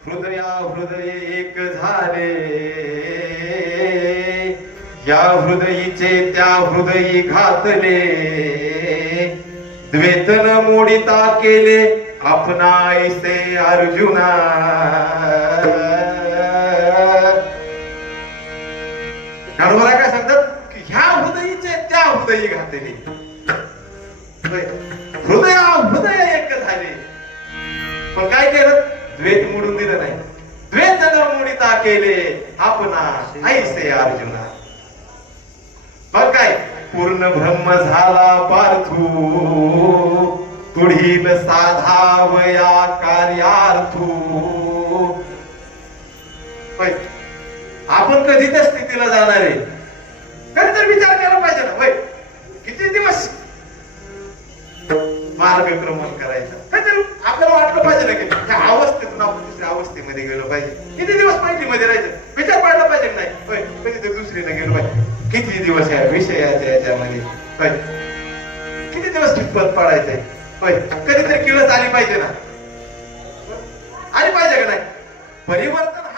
हृदया हृदय एक झाले, या हृदयीचे त्या हृदयी घातले, द्वेतन मोडिता केले आपणा ऐसे अर्जुना. ज्ञानोबा काय सांगतात की ह्या हृदयीचे त्या हृदयी घातले, हृदया हृदय एक झाले. पण काय केलं? द्वेत मोडून दिलं नाही. द्वेत न मोडिता केले आपणा ऐसे अर्जुना. मग काय? पूर्ण ब्रह्म झाला पार्थू, पुढील साधावया कार्यार्थू. आपण कधी त्या स्थितीला जाणार आहे? कधी तर विचार केला पाहिजे ना. वय किती दिवस मार्गक्रमण करायचं, काहीतरी आपल्याला वाटलं पाहिजे ना की त्या अवस्थेतून आपण दुसऱ्या अवस्थेमध्ये गेलो पाहिजे. किती दिवस पहिलीमध्ये राहायचं विचार पडला पाहिजे नाही. होय कधी तर दुसरीला गेलो पाहिजे. किती दिवस या विषयाच्या याच्यामध्ये किती दिवस कितपत पडायचंय. होय कधीतरी किळस आली पाहिजे ना. आली पाहिजे का नाही? परिवर्तन